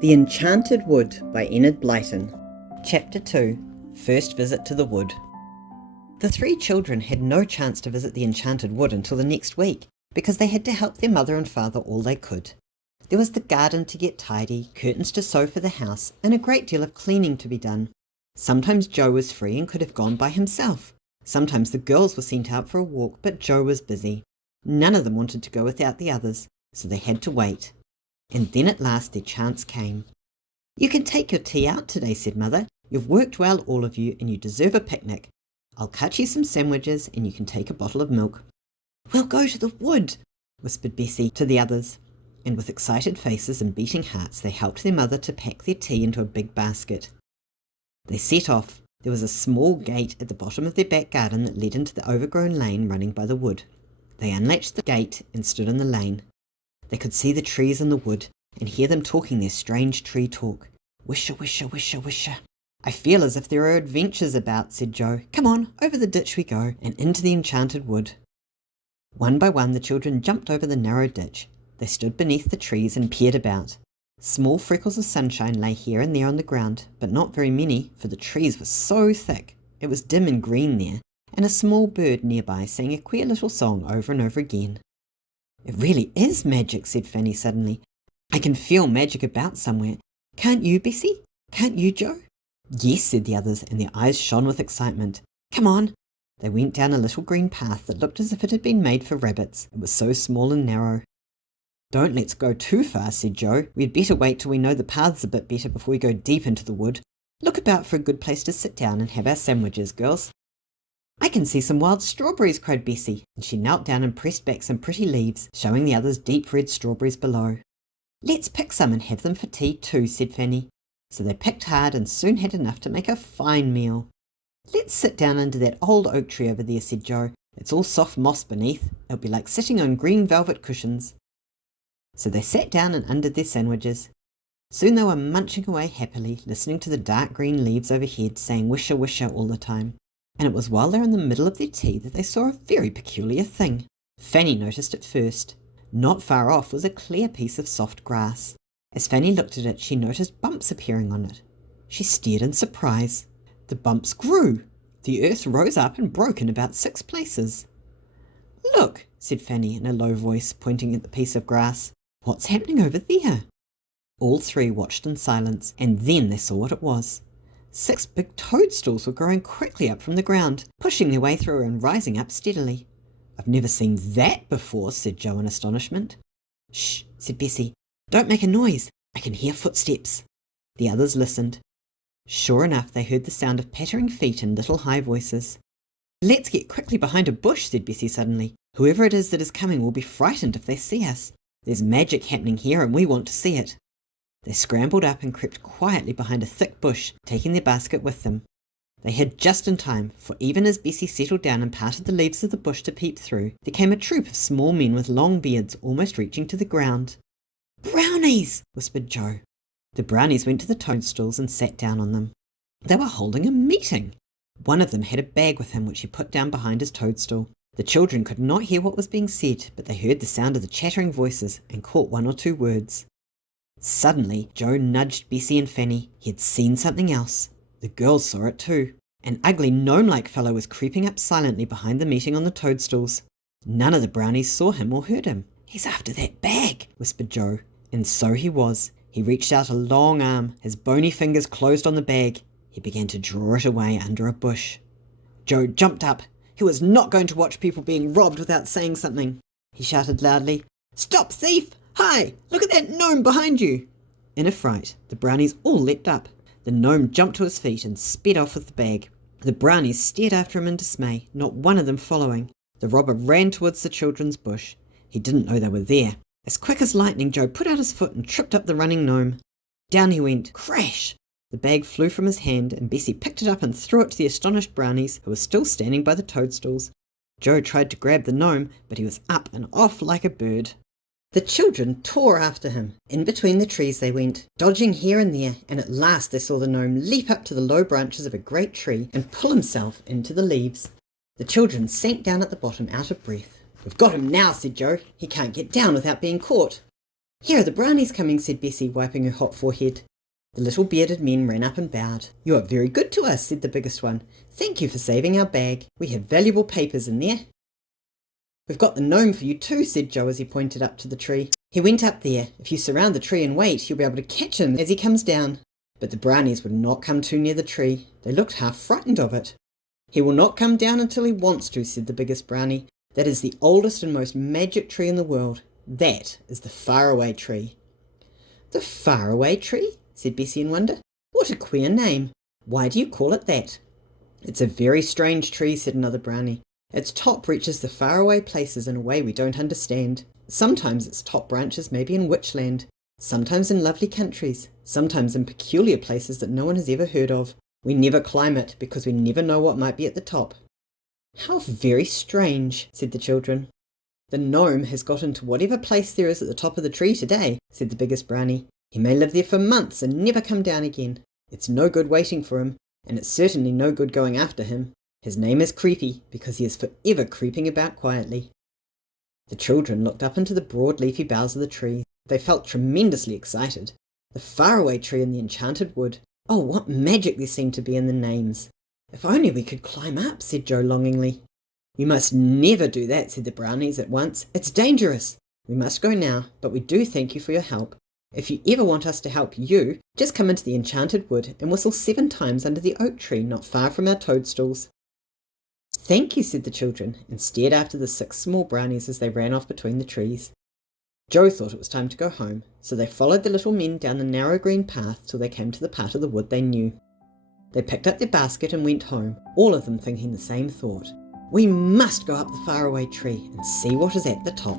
The Enchanted Wood by Enid Blyton. Chapter 2. First Visit to the Wood. The three children had no chance to visit the Enchanted Wood until the next week, because they had to help their mother and father all they could. There was the garden to get tidy, curtains to sew for the house, and a great deal of cleaning to be done. Sometimes Joe was free and could have gone by himself. Sometimes the girls were sent out for a walk, but Joe was busy. None of them wanted to go without the others, so they had to wait. And then at last their chance came. "You can take your tea out today," said Mother. "You've worked well, all of you, and you deserve a picnic. I'll cut you some sandwiches and you can take a bottle of milk." "We'll go to the wood," whispered Bessie to the others. And with excited faces and beating hearts they helped their mother to pack their tea into a big basket. They set off. There was a small gate at the bottom of their back garden that led into the overgrown lane running by the wood. They unlatched the gate and stood in the lane. They could see the trees in the wood and hear them talking their strange tree talk. "Wisha, wisha, wisha, wisha." "I feel as if there are adventures about," said Joe. "Come on, over the ditch we go, and into the enchanted wood." One by one the children jumped over the narrow ditch. They stood beneath the trees and peered about. Small freckles of sunshine lay here and there on the ground, but not very many, for the trees were so thick. It was dim and green there, and a small bird nearby sang a queer little song over and over again. "It really is magic," said Fanny suddenly. "I can feel magic about somewhere. Can't you, Bessie? Can't you, Joe?" "Yes," said the others, and their eyes shone with excitement. "Come on." They went down a little green path that looked as if it had been made for rabbits. It was so small and narrow. "Don't let's go too far," said Joe. "We'd better wait till we know the paths a bit better before we go deep into the wood. Look about for a good place to sit down and have our sandwiches, girls." "I can see some wild strawberries," cried Bessie, and she knelt down and pressed back some pretty leaves, showing the others deep red strawberries below. "Let's pick some and have them for tea too," said Fanny. So they picked hard and soon had enough to make a fine meal. "Let's sit down under that old oak tree over there," said Joe. "It's all soft moss beneath. It'll be like sitting on green velvet cushions." So they sat down and undid their sandwiches. Soon they were munching away happily, listening to the dark green leaves overhead saying "wisha wisha" all the time. And it was while they were in the middle of their tea that they saw a very peculiar thing. Fanny noticed it first. Not far off was a clear piece of soft grass. As Fanny looked at it, she noticed bumps appearing on it. She stared in surprise. The bumps grew. The earth rose up and broke in about 6 places. "Look," said Fanny in a low voice, pointing at the piece of grass. "What's happening over there?" All three watched in silence, and then they saw what it was. 6 big toadstools were growing quickly up from the ground, pushing their way through and rising up steadily. "I've never seen that before," said Joe in astonishment. "Shh," said Bessie. "Don't make a noise. I can hear footsteps." The others listened. Sure enough, they heard the sound of pattering feet in little high voices. "Let's get quickly behind a bush," said Bessie suddenly. "Whoever it is that is coming will be frightened if they see us. There's magic happening here and we want to see it." They scrambled up and crept quietly behind a thick bush, taking their basket with them. They hid just in time, for even as Bessie settled down and parted the leaves of the bush to peep through, there came a troop of small men with long beards almost reaching to the ground. "Brownies!" whispered Joe. The brownies went to the toadstools and sat down on them. They were holding a meeting. One of them had a bag with him which he put down behind his toadstool. The children could not hear what was being said, but they heard the sound of the chattering voices and caught 1 or 2 words. Suddenly, Joe nudged Bessie and Fanny. He had seen something else. The girls saw it too. An ugly gnome-like fellow was creeping up silently behind the meeting on the toadstools. None of the brownies saw him or heard him. "He's after that bag," whispered Joe. And so he was. He reached out a long arm. His bony fingers closed on the bag. He began to draw it away under a bush. Joe jumped up. He was not going to watch people being robbed without saying something. He shouted loudly, "Stop, thief! Hi! Look at that gnome behind you!" In a fright, the brownies all leapt up. The gnome jumped to his feet and sped off with the bag. The brownies stared after him in dismay, not one of them following. The robber ran towards the children's bush. He didn't know they were there. As quick as lightning, Joe put out his foot and tripped up the running gnome. Down he went. Crash! The bag flew from his hand, and Bessie picked it up and threw it to the astonished brownies, who were still standing by the toadstools. Joe tried to grab the gnome, but he was up and off like a bird. The children tore after him. In between the trees they went, dodging here and there, and at last they saw the gnome leap up to the low branches of a great tree and pull himself into the leaves. The children sank down at the bottom out of breath. "We've got him now," said Joe. "He can't get down without being caught." Here are the brownies coming, said Bessie, wiping her hot forehead. The little bearded men ran up and bowed. You are very good to us, said the biggest one. Thank you for saving our bag. We have valuable papers in there. We've got the gnome for you too, said Joe as he pointed up to the tree. He went up there. If you surround the tree and wait, you'll be able to catch him as he comes down. But the brownies would not come too near the tree. They looked half frightened of it. He will not come down until he wants to, said the biggest brownie. That is the oldest and most magic tree in the world. That is the faraway tree. The faraway tree? Said Bessie in wonder. What a queer name. Why do you call it that? It's a very strange tree, said another brownie. Its top reaches the faraway places in a way we don't understand. Sometimes its top branches may be in Witchland, sometimes in lovely countries, sometimes in peculiar places that no one has ever heard of. We never climb it because we never know what might be at the top. How very strange, said the children. The gnome has got into whatever place there is at the top of the tree today, said the biggest brownie. He may live there for months and never come down again. It's no good waiting for him, and it's certainly no good going after him. His name is Creepy, because he is forever creeping about quietly. The children looked up into the broad leafy boughs of the tree. They felt tremendously excited. The faraway tree in the Enchanted Wood. Oh, what magic there seemed to be in the names. If only we could climb up, said Joe longingly. You must never do that, said the brownies at once. It's dangerous. We must go now, but we do thank you for your help. If you ever want us to help you, just come into the Enchanted Wood and whistle 7 times under the oak tree not far from our toadstools. Thank you, said the children, and stared after the 6 small brownies as they ran off between the trees. Joe thought it was time to go home, so they followed the little men down the narrow green path till they came to the part of the wood they knew. They picked up their basket and went home, all of them thinking the same thought. We must go up the faraway tree and see what is at the top.